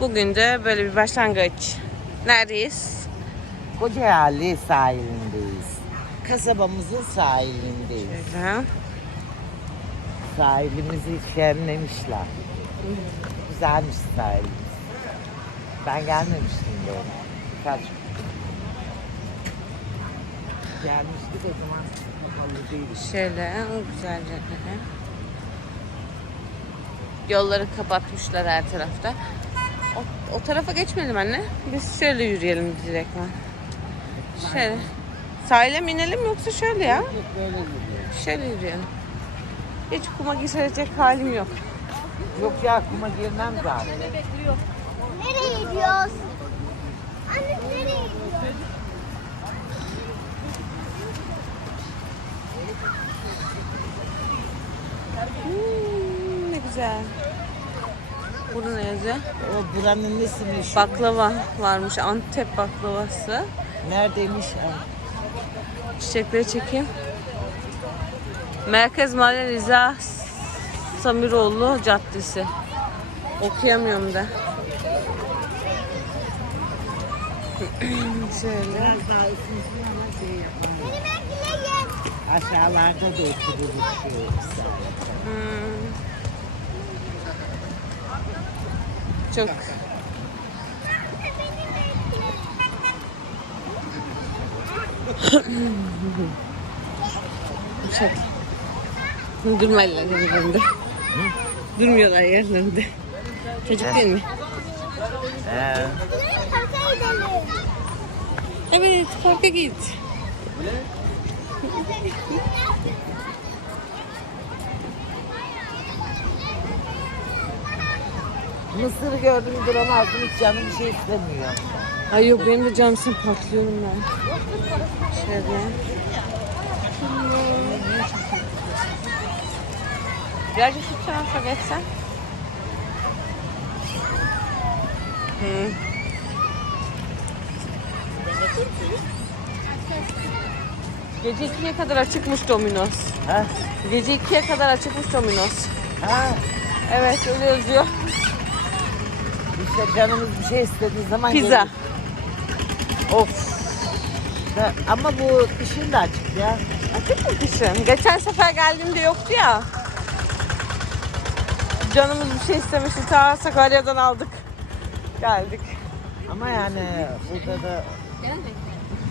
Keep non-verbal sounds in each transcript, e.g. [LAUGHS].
Bugün de böyle bir başlangıç. Neredeyiz? Kocaeli sahilindeyiz. Kasabamızın sahilindeyiz. Şöyle. Sahilimizi şenlemişler. Güzelmiş sahilimiz. Ben gelmemiştim böyle. Kaç Gelmiştik o zaman kapalı değil. Şöyle güzelce. Yolları kapatmışlar her tarafta. O, tarafa geçmeyelim anne. Biz şöyle yürüyelim direktman. Şöyle. Sahile mi inelim yoksa şöyle ya? Şöyle yürüyelim. Hiç kuma girecek halim yok. Yok ya kuma girmem zaten. Nereye gidiyoruz? Anne nereye gidiyoruz? Hmm, ne güzel. Burada ne yazıyor? O buranın nesi meşhur? Baklava varmış. Antep baklavası. Neredeymiş? Ha, Çiçekleri çekeyim. Merkez Mahalle Riza Samiroğlu Caddesi. Okuyamıyorum da. [CLEARS THROAT] Şöyle. Aşağılarda da otururuz şu Hmm. Çok Çok. Durmuyorlar yerlerinde. Durmuyorlar yerlerinde. Çocuk değil mi? Ee. Evet, parka git. Mısır gördüm duramazdım hiç canım bir şey istemiyor. Ay yok benim de canım sen patlıyorum ben. Şöyle. Birazcık şu tarafa geçsen. Hı. Gece 2'ye kadar açıkmış Domino's. Ha? Gece 2'ye kadar açıkmış Domino's. Ha? Evet öyle yazıyor. İşte canımız bir şey istediği zaman Pizza. gelir. Of. Da- ama bu kışın da açık ya. Açık mı kışın? Geçen sefer geldiğimde yoktu ya. Canımız bir şey istemişti. Ta Sakarya'dan aldık. Geldik. Ama yani burada da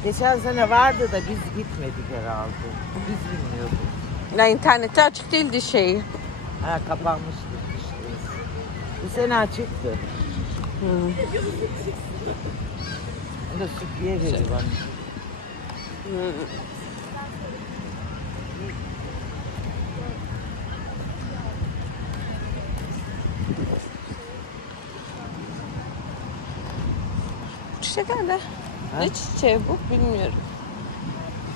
geçen sene vardı da biz gitmedik herhalde. Biz bilmiyorduk. Ya internette açık değildi şey. Ha kapanmıştı işte. Bu sene açıktı. Hmm. Bu da sütliye veriyor bana. Bu çiçek nerede? Ne çiçeği bu bilmiyorum.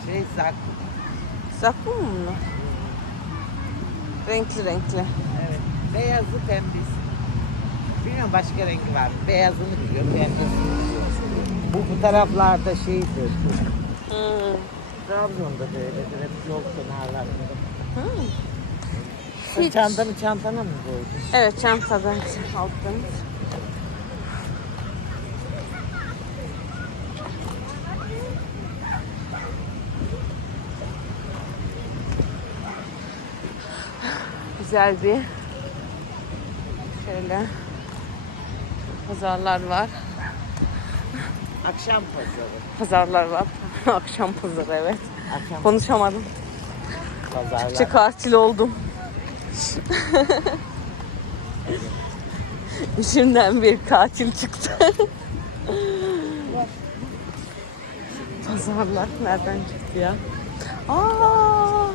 Şey sak. Saklı mı bunu? Renkli renkli. Evet. Beyazı pembesi. Bilmiyorum başka rengi var. Beyazını biliyorum, pembesini biliyorum. Bu bu taraflarda şeydir. Hmm. Trabzon'da da öyledir. Hep yol kenarlarında. Hmm. Hiç. çantanı çantana mı koydun? Evet çantada aldım. Güzel bir şöyle pazarlar var. Akşam pazarı. Pazarlar var. [LAUGHS] Akşam pazarı evet. Akşam Konuşamadım. pazarlar. Türkçe katil oldum. [LAUGHS] İçimden bir katil çıktı. Pazarlar nereden çıktı ya? Aa!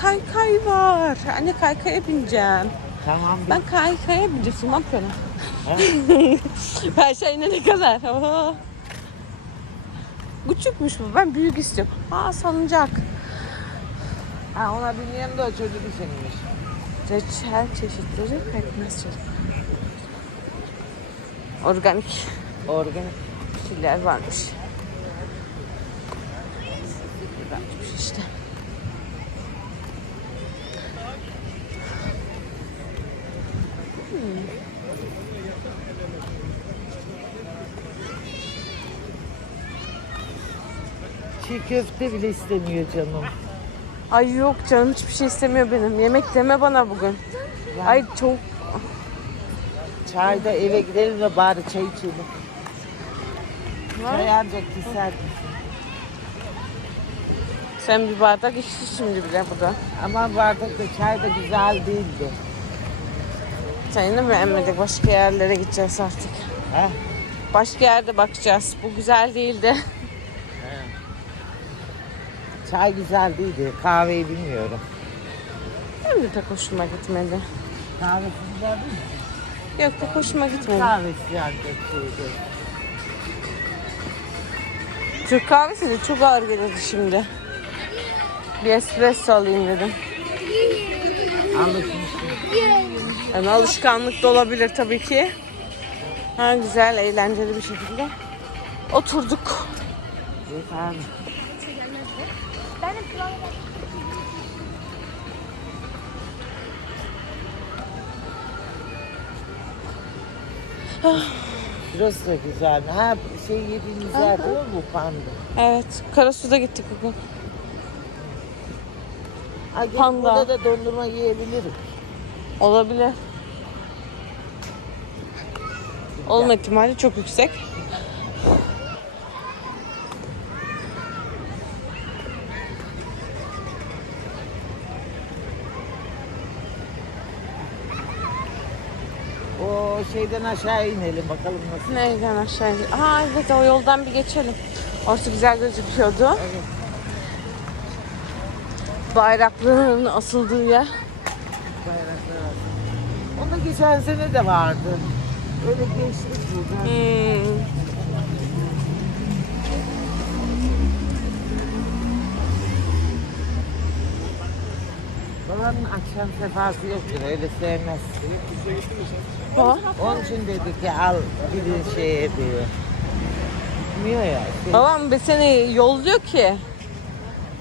Kaykay var. Anne kaykaya bineceğim. Tamam. Ben kaykaya bineceğim. Sığmam [LAUGHS] Ben şey ne kadar? Oho. Küçükmüş bu. Ben büyük istiyorum. Aa salıncak. ha ona bineyim de o çocuk içinmiş. Reçel çeşitleri pekmez çeşitleri. Organik Organik. şeyler varmış. Varmış işte. Çiğ köfte bile istemiyor canım. Ay yok canım hiçbir şey istemiyor benim. Yemek deme bana bugün. Yani Ay çok çayda eve gidelim de bari çay içelim. Çay ancak keser sen bir bardak içtin şimdi bile bu da. Ama bardakta çay da güzel değildi. Çayını mı emmedik? Başka yerlere gideceğiz artık. Heh. Başka yerde bakacağız. Bu güzel değildi. Çay güzel değildi. Kahveyi bilmiyorum. Benim de pek hoşuma gitmedi. Kahvesi güzel değil mi? Yok pek hoşuma gitmedi. Kahvesi şeydi. Türk kahvesi de çok ağır gelirdi şimdi. Bir espresso alayım dedim. Anlaşılmıştım. Yani alışkanlık da olabilir tabii ki. Ha, güzel, eğlenceli bir şekilde oturduk. Efendim. Burası da güzel. Ha şey yediğimiz yer değil mi bu panda? Evet, Karasu'da gittik bugün. Ha, gelip Panda. Burada da dondurma yiyebilirim. Olabilir. Olma ihtimali çok yüksek. O şeyden aşağı inelim bakalım nasıl. Nereden aşağı indi- Aa evet o yoldan bir geçelim. Orası güzel gözüküyordu. Evet. Bayrakların asıldığı yer. Bayraklar var. Onda geçen sene de vardı. Öyle geçtik burada. Hmm. Babanın akşam sefası yoktur öyle sevmez. Baba. Onun için dedi ki al gidin şeye diyor. Bilmiyor ya. Şey, Babam be seni yolluyor ki.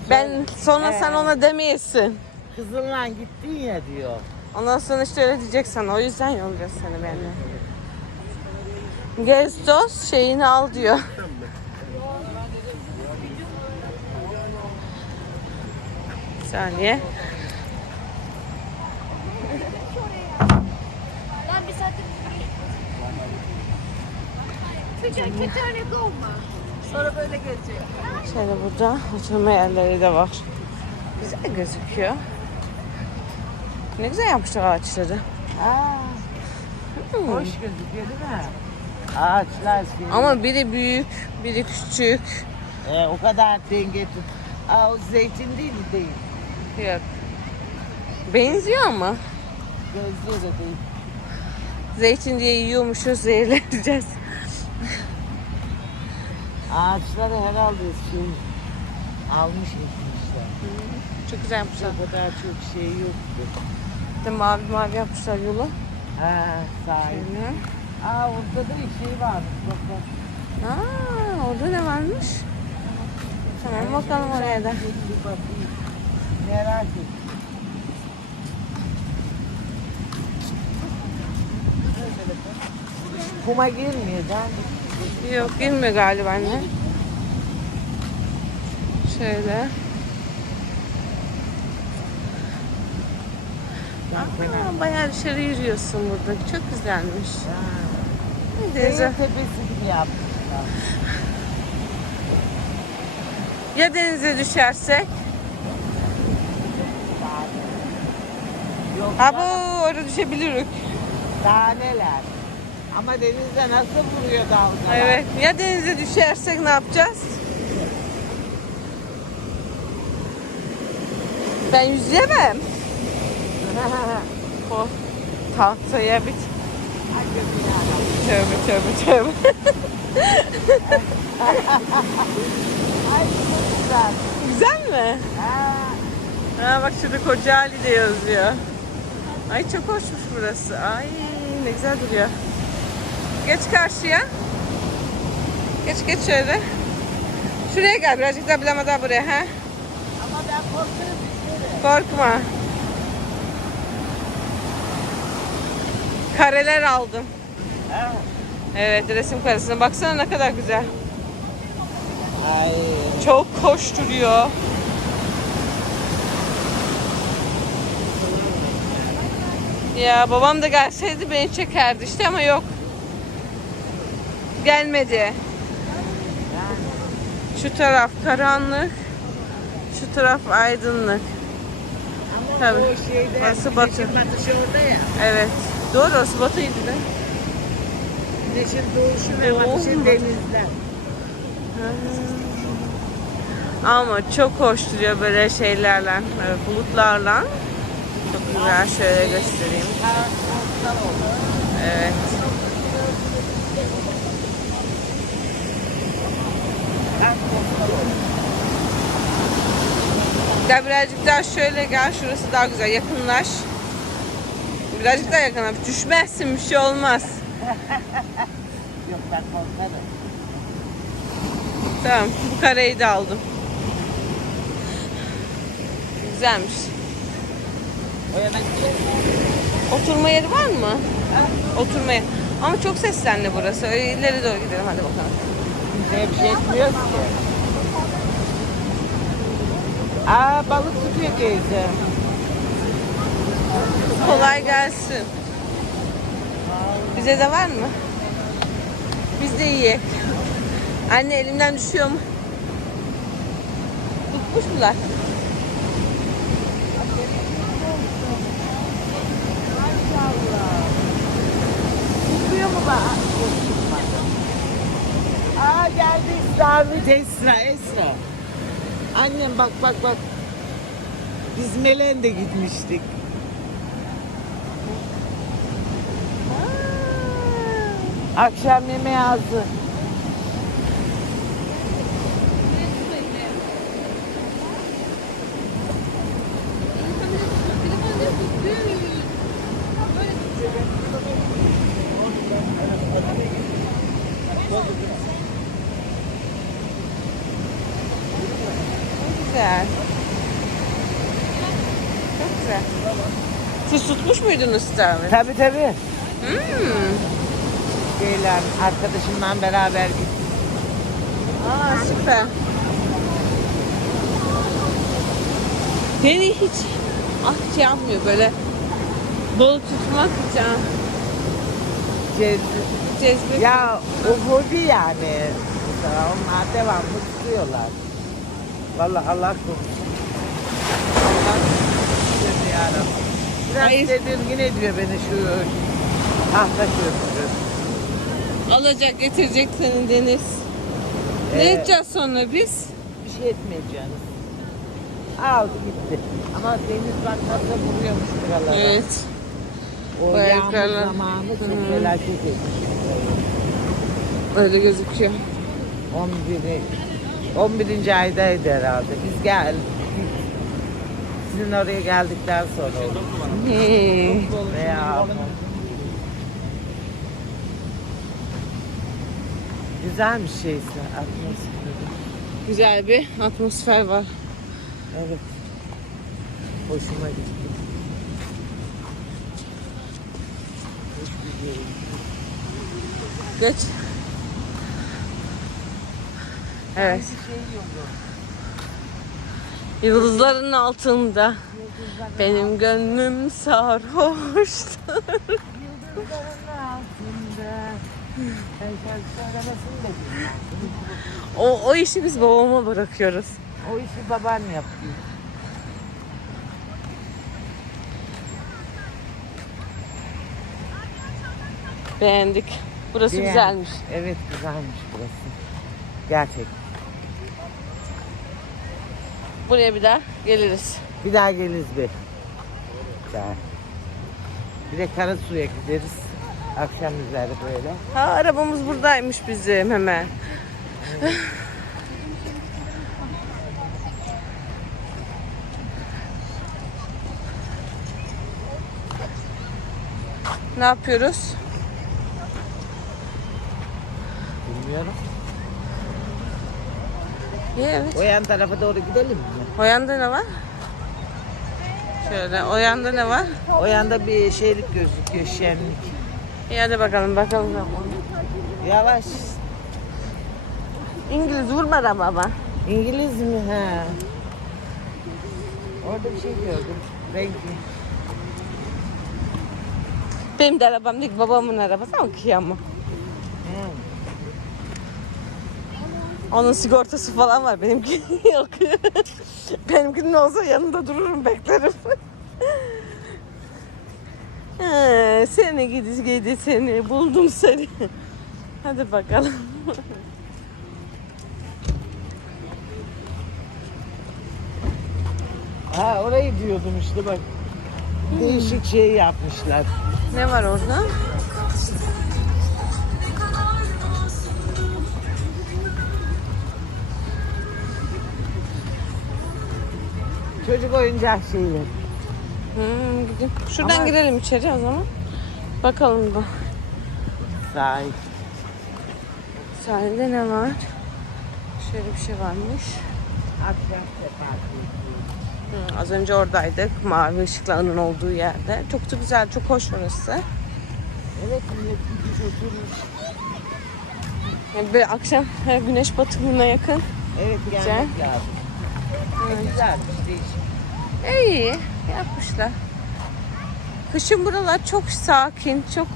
Ben sonra sen Ee. ona demeyesin. Kızınla gittin ya diyor. Ondan sonra işte öyle diyeceksen. O yüzden yolluyor seni benimle. Gez dost şeyini al diyor. Bir saniye. Sonra böyle gelecek. Şöyle burada oturma yerleri de var. Güzel gözüküyor. Ne güzel yapmışlar ağaçları. Aa, Hmm. hoş gözüküyor değil mi? Ağaçlar şey. Ama biri büyük, biri küçük. Ee, o kadar denge tut. Aa, o zeytin değil? Değil. Yok. Benziyor ama. Benziyor da değil. Zeytin diye yiyormuşuz, zehirleneceğiz. Ağaçları herhalde şey almış gitmişler. Çok güzel yapmışlar. O kadar çok şey yoktu. De mavi mavi yapmışlar yolu. Ha, sahil. Şöyle. Aa orada da bir şey varmış. Bak bak. Aa, orada ne varmış? Tamam bakalım oraya da. Merak ettim. Kuma girmiyor ben. Yok girmiyor galiba anne. Şöyle. Aa, bayağı dışarı yürüyorsun burada. Çok güzelmiş. Deniz tepesi gibi yapmışlar. Ya denize düşersek? Yok Ha bu canım, orada düşebiliriz. daha neler. Ama denizde nasıl vuruyor dalgalar? Evet. Ya denize düşersek ne yapacağız? Ben yüzemem. [LAUGHS] O tahtaya bir tövbe tövbe tövbe. Ay çok güzel. Güzel mi? Ha, Ha bak şurada Kocaeli de yazıyor. Ay çok hoşmuş burası. Ay ne güzel duruyor. Geç karşıya. Geç geç şöyle. Şuraya gel birazcık daha bileme daha buraya ha. ama ben korkarım. Korkma. Kareler aldım. Ha, Evet resim karesine baksana ne kadar güzel. Ay. Çok koşturuyor. Ya babam da gelseydi beni çekerdi işte ama yok. Gelmedi. Şu taraf karanlık. Şu taraf aydınlık. Tabii. Orası batı. ya. Evet. Doğru orası batıydı da. Güneşin doğuşu ve Doğu batışı mu? denizden. Ama çok koşturuyor böyle şeylerle, böyle bulutlarla. Çok güzel şöyle göstereyim. Evet. Gel birazcık daha şöyle gel. Şurası daha güzel. Yakınlaş. Birazcık daha yakınlaş. Düşmezsin bir şey olmaz. [LAUGHS] Yok ben korkarım. Tamam. Bu kareyi de aldım. Güzelmiş. Oturma yeri var mı? Oturma yeri. Ama çok seslendi burası. Öyle ileri doğru gidelim hadi bakalım. Bir şey etmiyoruz ki. Aa balık tutuyor teyze. Kolay gelsin. Bize de var mı? Biz de iyi. Anne elimden düşüyor mu? Tutmuş mular? Tutuyor mu bak? Aa geldi İstavrit Esra Esra. Annem bak bak bak. Biz Melen'de gitmiştik. Akşam yemeği hazır. Güzel. Çok güzel. Siz tutmuş muydunuz istavrit? Tabii tabii. Hmm. Ceylan arkadaşımla beraber gittik. Aa süper. Beni hiç ah şey yapmıyor böyle balık tutmak hiç ah, Cez- cezbet. Ya o hobi yani. Onlar devamlı tutuyorlar. Vallahi Allah korusun. Allah korusun yarabbim. Biraz Hayır. tedirgin ediyor beni şu tahta köprü. alacak getirecek seni deniz. Ne Ee, edeceğiz sonra biz? Bir şey etmeyeceğiz. Aldı gitti. Ama deniz bak nasıl vuruyormuş buralara. Evet. O Bayağı yağmur yukarılar. zamanı çok Hı. felaket etmiş. Öyle gözüküyor. 11. 11. aydaydı herhalde. Biz geldik. Sizin oraya geldikten sonra oldu. Veya Güzelmiş şeyse atmosferi. Güzel bir atmosfer var. Evet. Hoşuma gitti. Bir görüntü. Geç. Evet. Yıldızların altında benim gönlüm sarhoştu. Yıldızların altında. Ben şarkı söylemesini de bilmiyorum. O, o işi biz babama bırakıyoruz. O işi baban yapıyor. Beğendik. Burası Beğen- güzelmiş. Evet güzelmiş burası. Gerçek. Buraya bir daha geliriz. Bir daha geliriz bir. Güzel. Bir de Karasu'ya gideriz. Akşam üzeri böyle. Ha arabamız buradaymış bizim hemen. ne yapıyoruz? Bilmiyorum. İyi, evet. O yan tarafa doğru gidelim mi? O yanda ne var? Şöyle o yanda ne var? O yanda bir şeylik gözüküyor şenlik. İyi hadi bakalım bakalım. Yavaş. İngiliz vurmadan baba. İngiliz mi? Ha. Orada bir şey gördüm. Renkli. Benim de arabam değil babamın arabası ama kıyamam. Onun sigortası falan var. Benimki [LAUGHS] yok. Benimkinin olsa yanında dururum beklerim. He, seni gidi gidi seni buldum seni. Hadi bakalım. Ha orayı diyordum işte bak. Değişik şey yapmışlar. Ne var orada? Çocuk oyuncak şeyleri. Hmm, gidin. Şuradan Ama- girelim içeri o zaman. Bakalım bu. Sahil. Sahilde ne var? Şöyle bir şey varmış. Akşam sefası. Hı, az önce oradaydık. Mavi ışıklarının olduğu yerde. Çok da güzel, çok hoş orası. Evet millet oturmuş. Yani böyle akşam her güneş batımına yakın. Evet Güzel. gelmek lazım. Ne güzelmiş değişik. İyi yapmışlar. Kışın buralar çok sakin, çok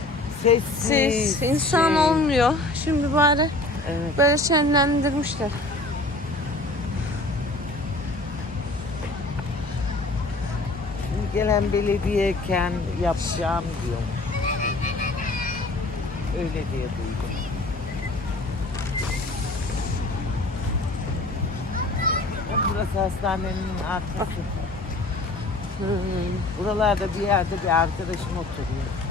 Sessiz. ses, insan şey. olmuyor. Şimdi bari Evet. böyle şenlendirmişler. Gelen belediyeyken yapacağım diyor. Öyle diye duydum. Burası hastanenin arkası. Buralarda bir yerde bir arkadaşım oturuyor.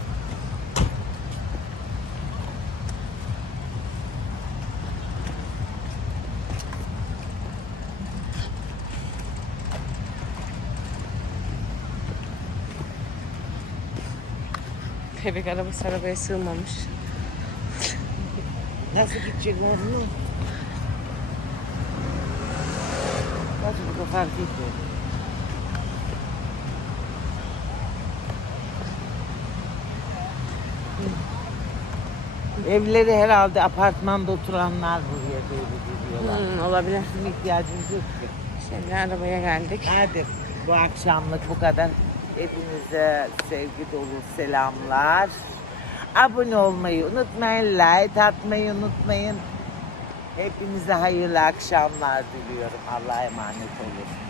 Bebek arabası arabaya sığmamış. Nasıl gidecekler mi? Nasıl bu da fark etmiyor. Evleri herhalde apartmanda oturanlar buraya böyle geliyorlar. Hmm, olabilir. Bizim ihtiyacımız yok ki. Şimdi arabaya geldik. Hadi bu akşamlık bu kadar. Hepinize sevgi dolu selamlar. Abone olmayı unutmayın, like atmayı unutmayın. Hepinize hayırlı akşamlar diliyorum. Allah'a emanet olun.